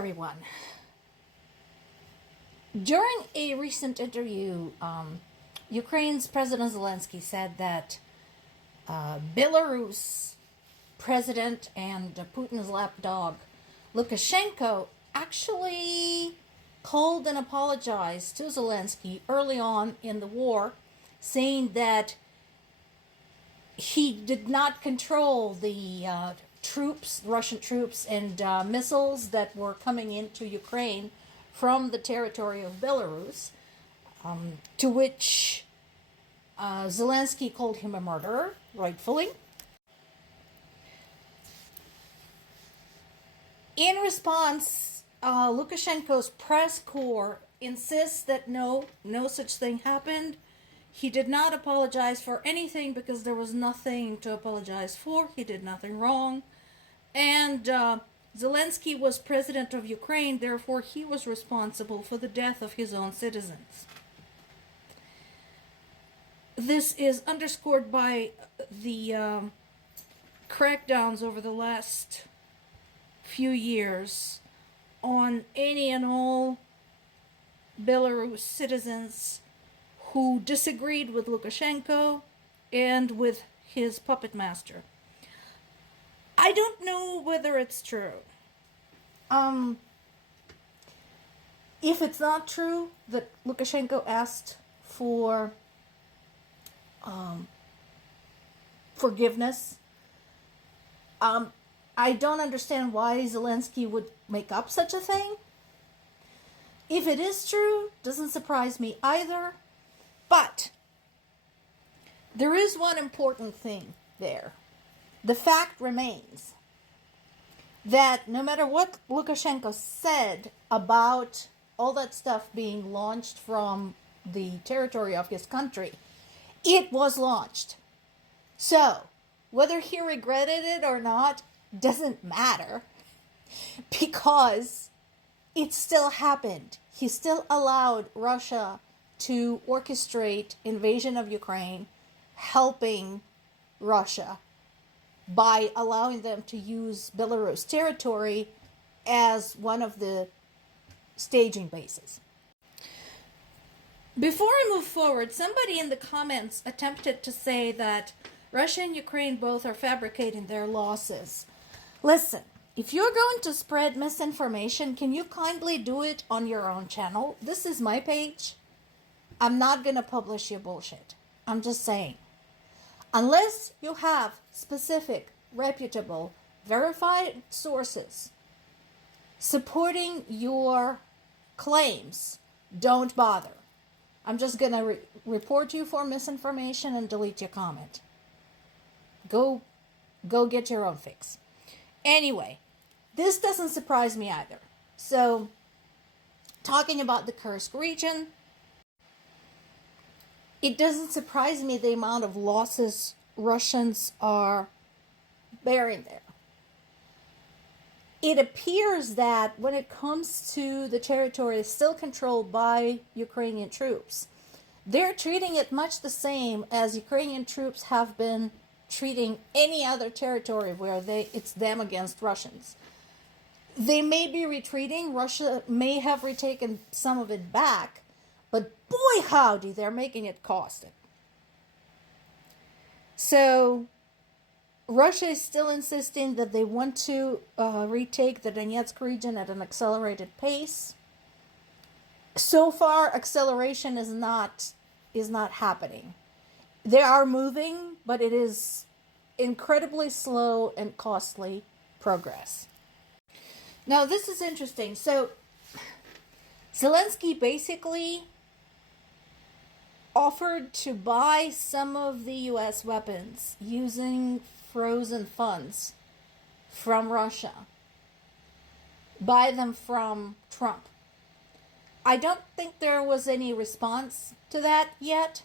everyone. During a recent interview, Ukraine's President Zelensky said that Belarus president and Putin's lapdog Lukashenko actually called and apologized to Zelensky early on in the war, saying that he did not control the Russian troops and missiles that were coming into Ukraine from the territory of Belarus, to which Zelensky called him a murderer, rightfully. In response, Lukashenko's press corps insists that no such thing happened. He did not apologize for anything because there was nothing to apologize for. He did nothing wrong. And Zelensky was president of Ukraine, therefore he was responsible for the death of his own citizens. This is underscored by the crackdowns over the last few years on any and all Belarus citizens who disagreed with Lukashenko and with his puppet master. I don't know whether it's true. If it's not true that Lukashenko asked for forgiveness, I don't understand why Zelensky would make up such a thing. If it is true, doesn't surprise me either. But there is one important thing there. The fact remains that no matter what Lukashenko said about all that stuff being launched from the territory of his country, it was launched. So, whether he regretted it or not doesn't matter, because it still happened. He still allowed Russia to orchestrate invasion of Ukraine, helping Russia by allowing them to use Belarus territory as one of the staging bases. Before I move forward, somebody in the comments attempted to say that Russia and Ukraine both are fabricating their losses. Listen, if you're going to spread misinformation, can you kindly do it on your own channel? This is my page. I'm not going to publish your bullshit. I'm just saying. Unless you have specific, reputable, verified sources supporting your claims, don't bother. I'm just going to report you for misinformation and delete your comment. Go get your own fix. Anyway, this doesn't surprise me either. So, talking about the Kursk region, it doesn't surprise me the amount of losses Russians are bearing there. It appears that when it comes to the territory still controlled by Ukrainian troops, they're treating it much the same as Ukrainian troops have been treating any other territory where it's them against Russians. They may be retreating. Russia may have retaken some of it back, but boy howdy, they're making it cost it. So Russia is still insisting that they want to retake the Donetsk region at an accelerated pace. So far, acceleration is not happening. They are moving, but it is incredibly slow and costly progress. Now, this is interesting. So, Zelensky basically offered to buy some of the U.S. weapons using frozen funds from Russia. Buy them from Trump. I don't think there was any response to that yet.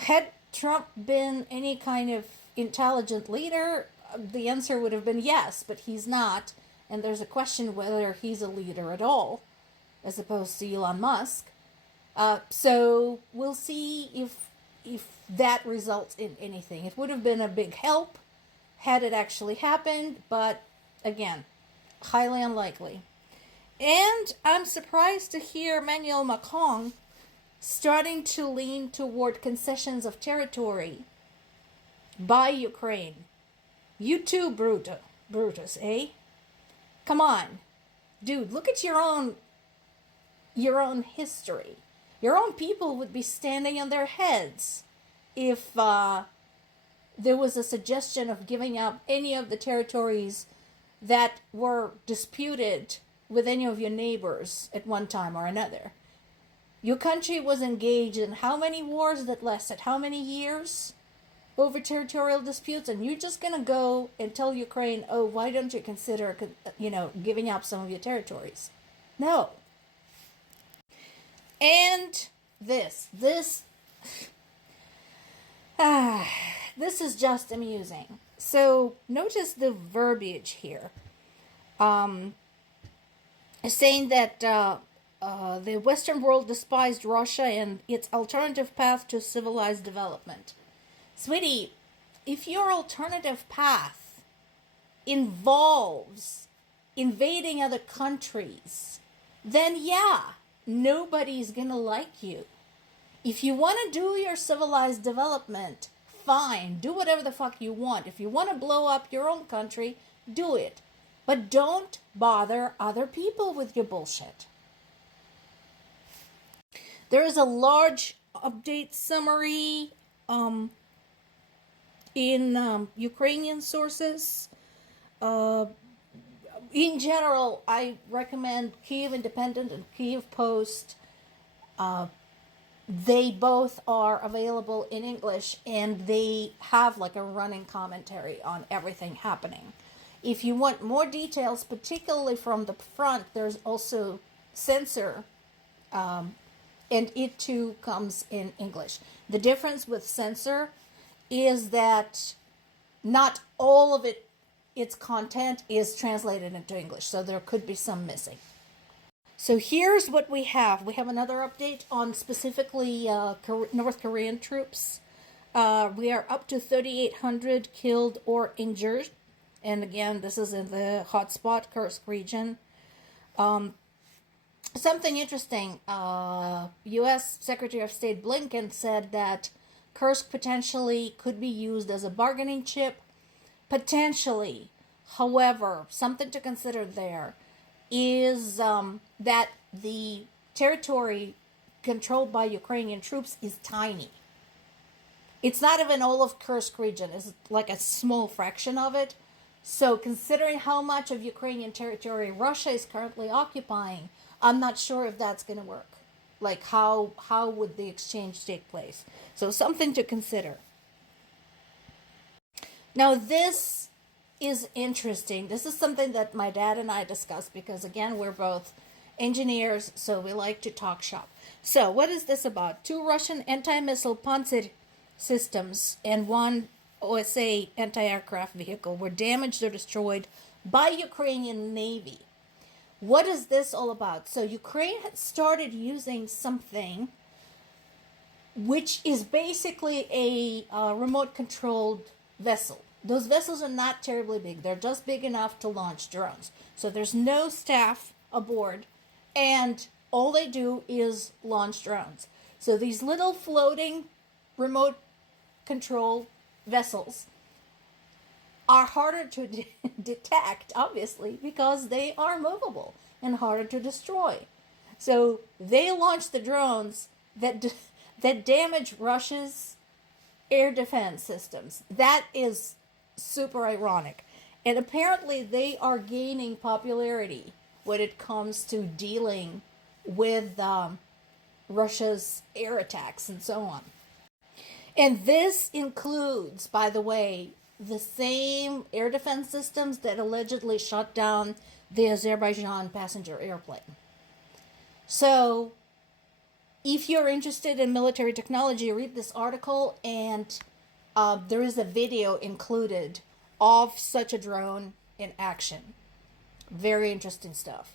Had Trump been any kind of intelligent leader, the answer would have been yes, but he's not. And there's a question whether he's a leader at all, as opposed to Elon Musk. So we'll see if that results in anything. It would have been a big help had it actually happened, but again, highly unlikely. And I'm surprised to hear Emmanuel Macron starting to lean toward concessions of territory by Ukraine. You too, Brutus, eh? Come on. Dude, look at your own history. Your own people would be standing on their heads if there was a suggestion of giving up any of the territories that were disputed with any of your neighbors at one time or another. Your country was engaged in how many wars that lasted how many years over territorial disputes, and you're just gonna go and tell Ukraine, oh, why don't you consider, giving up some of your territories? No. And this is just amusing. So notice the verbiage here, saying that the Western world despised Russia and its alternative path to civilized development. Sweetie, if your alternative path involves invading other countries, then yeah, nobody's gonna like you. If you want to do your civilized development, fine, do whatever the fuck you want. If you want to blow up your own country, do it. But don't bother other people with your bullshit. There is a large update summary in Ukrainian sources. In general, I recommend Kyiv Independent and Kyiv Post. They both are available in English, and they have like a running commentary on everything happening. If you want more details, particularly from the front, there's also Censor, and it too comes in English. The difference with Censor is that not all of its content is translated into English, so there could be some missing. So here's what we have. We have another update on specifically North Korean troops. We are up to 3,800 killed or injured. And again, this is in the hotspot Kursk region. Something interesting. U.S. Secretary of State Blinken said that Kursk potentially could be used as a bargaining chip. Potentially. However, something to consider there is that the territory controlled by Ukrainian troops is tiny. It's not even all of Kursk region. It's like a small fraction of it. So considering how much of Ukrainian territory Russia is currently occupying, I'm not sure if that's going to work. Like how would the exchange take place? So something to consider. Now this is interesting. This is something that my dad and I discussed because, again, we're both engineers, so we like to talk shop. So what is this about? 2 Russian anti-missile Pantsir systems and 1 OSA anti-aircraft vehicle were damaged or destroyed by Ukrainian Navy. What is this all about? So Ukraine had started using something which is basically a remote-controlled vessel. Those vessels are not terribly big. They're just big enough to launch drones. So there's no staff aboard, and all they do is launch drones. So these little floating remote control vessels are harder to detect, obviously, because they are movable and harder to destroy. So they launch the drones that damage Russia's air defense systems. That is super ironic. And apparently they are gaining popularity when it comes to dealing with Russia's air attacks and so on. And this includes, by the way, the same air defense systems that allegedly shot down the Azerbaijan passenger airplane. So if you're interested in military technology, read this article, and there is a video included of such a drone in action. Very interesting stuff.